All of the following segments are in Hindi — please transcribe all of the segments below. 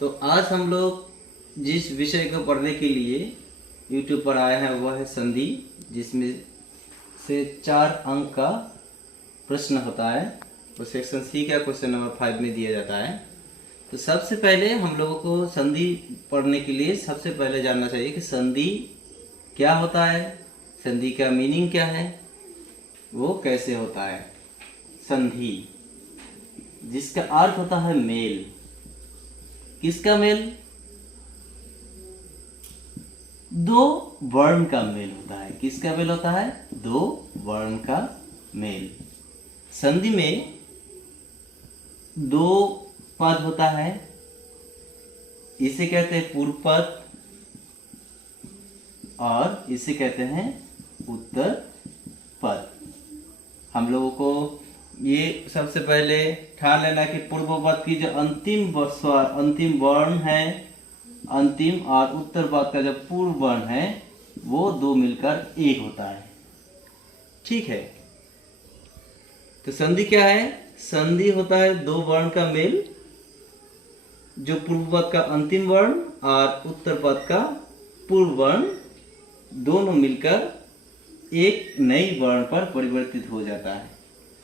तो आज हम लोग जिस विषय को पढ़ने के लिए YouTube पर आए हैं वह है संधि, जिसमें से 4 अंक का प्रश्न होता है। वो सेक्शन सी का क्वेश्चन नंबर 5 में दिया जाता है। तो सबसे पहले हम लोगों को संधि पढ़ने के लिए सबसे पहले जानना चाहिए कि संधि क्या होता है, संधि का मीनिंग क्या है, वो कैसे होता है। संधि जिसका अर्थ होता है मेल। किसका मेल? 2 वर्ण का मेल होता है। किसका मेल होता है? 2 वर्ण का मेल। संधि में 2 पद होता है, इसे कहते हैं पूर्व पद और इसे कहते हैं उत्तर पद। हम लोगों को ये सबसे पहले ठान लेना कि पूर्व पद की जो अंतिम स्वर, अंतिम वर्ण है, अंतिम और उत्तर पद का जो पूर्व वर्ण है वो 2 मिलकर 1 होता है। ठीक है, तो संधि क्या है? संधि होता है 2 वर्ण का मेल, जो पूर्व पद का अंतिम वर्ण और उत्तर पद का पूर्व वर्ण दोनों मिलकर एक नई वर्ण पर परिवर्तित हो जाता है।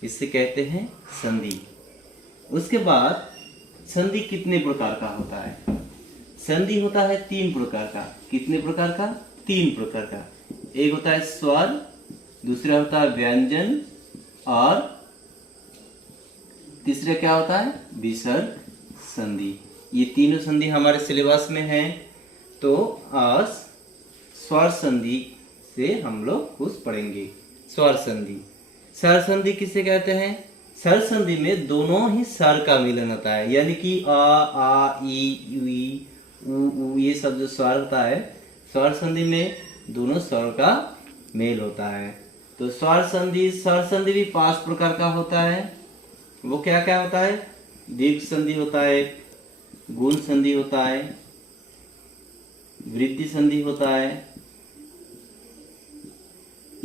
इसे कहते हैं संधि। उसके बाद संधि कितने प्रकार का होता है? संधि होता है 3 प्रकार का। कितने प्रकार का? 3 प्रकार का। एक होता है स्वर, दूसरा होता है व्यंजन और तीसरा क्या होता है? विसर्ग संधि। ये तीनों संधि हमारे सिलेबस में है। तो आज स्वर संधि से हम लोग कुछ पढ़ेंगे। स्वर संधि। स्वर संधि किसे कहते हैं? स्वर संधि में दोनों ही स्वर का मिलन होता है, यानी कि अ, आ, ई, उ, ये सब जो स्वर होता है, स्वर संधि में दोनों स्वर का मेल होता है। तो स्वर संधि भी 5 प्रकार का होता है। वो क्या क्या होता है? दीर्घ संधि होता है, गुण संधि होता है, वृद्धि संधि होता है,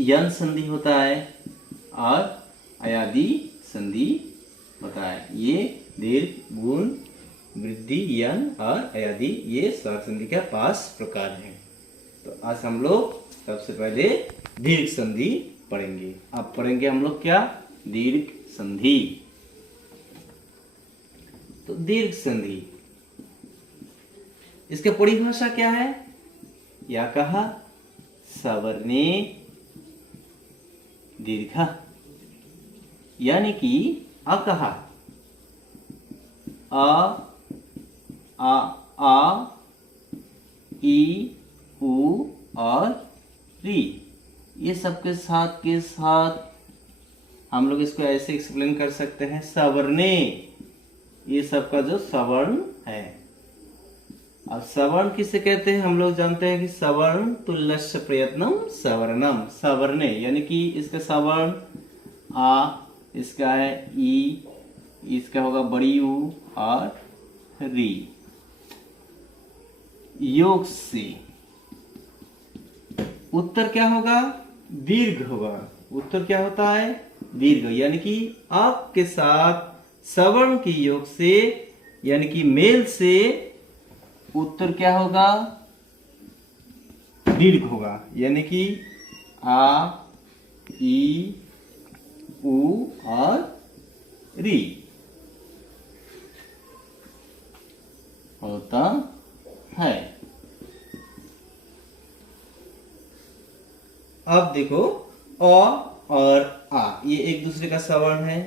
यन संधि होता है और अयादि संधि होता है। ये दीर्घ, गुण, वृद्धि, यन और अयादि, ये स्वर संधि का 5 प्रकार हैं। तो आज हम लोग सबसे पहले दीर्घ संधि पढ़ेंगे। अब पढ़ेंगे हम लोग क्या? दीर्घ संधि। तो दीर्घ संधि, इसका परिभाषा क्या है? या कहा सवर्णे दीर्घ, यानी कि अकहा आ, ई, उ और री, ये सबके साथ हम लोग इसको ऐसे एक्सप्लेन कर सकते हैं सवर्णे। ये सबका जो सवर्ण है। अब सवर्ण किसे कहते हैं? हम लोग जानते हैं कि सवर्ण तुल्यस्य प्रयत्नम सवर्णम। सवर्णे यानी कि इसका सवर्ण आ, इसका है ई, इसका होगा बड़ी ऊ और री। योग से उत्तर क्या होगा? दीर्घ होगा। उत्तर क्या होता है? दीर्घ, यानी कि आपके साथ सवर्ण की योग से यानी कि मेल से उत्तर क्या होगा? दीर्घ होगा, यानी कि आ, ई, उ और री होता है। अब देखो, अ और आ ये एक दूसरे का सवर्ण है।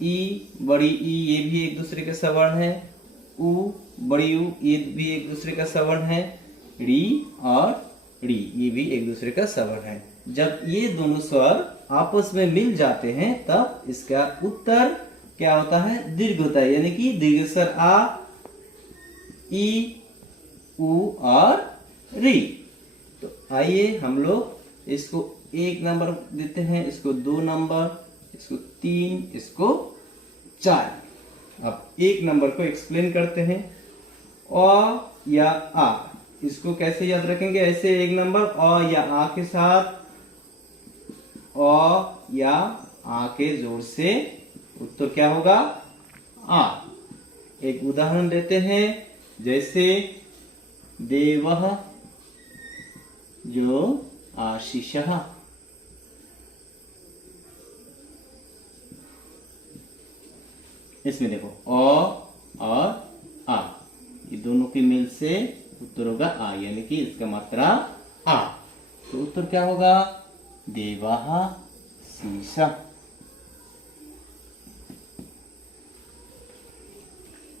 ई, बड़ी ई, ये भी एक दूसरे का सवर्ण है। उ, बड़ी उ, ये भी एक दूसरे का सवर्ण है। री और री, ये भी एक दूसरे का सवर्ण है। जब ये दोनों स्वर आपस में मिल जाते हैं तब इसका उत्तर क्या होता है? दीर्घ होता है, यानी कि दीर्घ स्वर आ, ई, उ और री। तो आइए हम लोग इसको 1 नंबर देते हैं, इसको 2 नंबर, इसको 3, इसको 4। अब 1 नंबर को एक्सप्लेन करते हैं। अ या आ, इसको कैसे याद रखेंगे? ऐसे 1 नंबर अ या आ के साथ अ या आ के जोड़ से उत्तर क्या होगा? आ। एक उदाहरण देते हैं, जैसे देवः जो आशीषः, इसमें देखो अ और आ, ये दोनों के मेल से उत्तर होगा आ, यानी कि इसका मात्रा आ। तो उत्तर क्या होगा? देवः शीशः।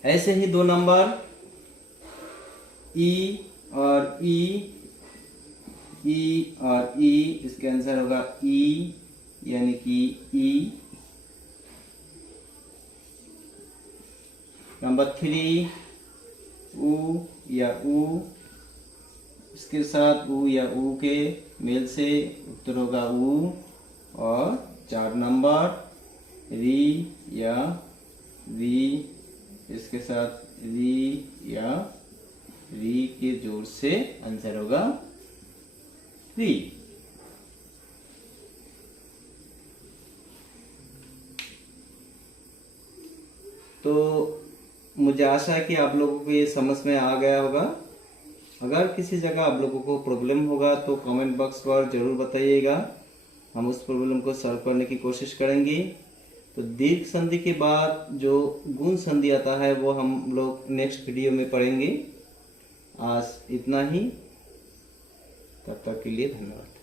ऐसे ही 2 नंबर ई और ई और ई, इसका आंसर होगा ई, यानी कि ई। नंबर 3 ऊ या ऊ, इसके साथ ऊ या ऊ के मेल से उत्तर होगा ऊ। और 4 नंबर री या री, इसके साथ री या री के जोड़ से आंसर होगा री। तो मुझे आशा है कि आप लोगों को ये समझ में आ गया होगा। अगर किसी जगह आप लोगों को प्रॉब्लम होगा तो कमेंट बॉक्स पर जरूर बताइएगा, हम उस प्रॉब्लम को सॉल्व करने की कोशिश करेंगे। तो दीर्घ संधि के बाद जो गुण संधि आता है वो हम लोग नेक्स्ट वीडियो में पढ़ेंगे। आज इतना ही, तब तक के लिए धन्यवाद।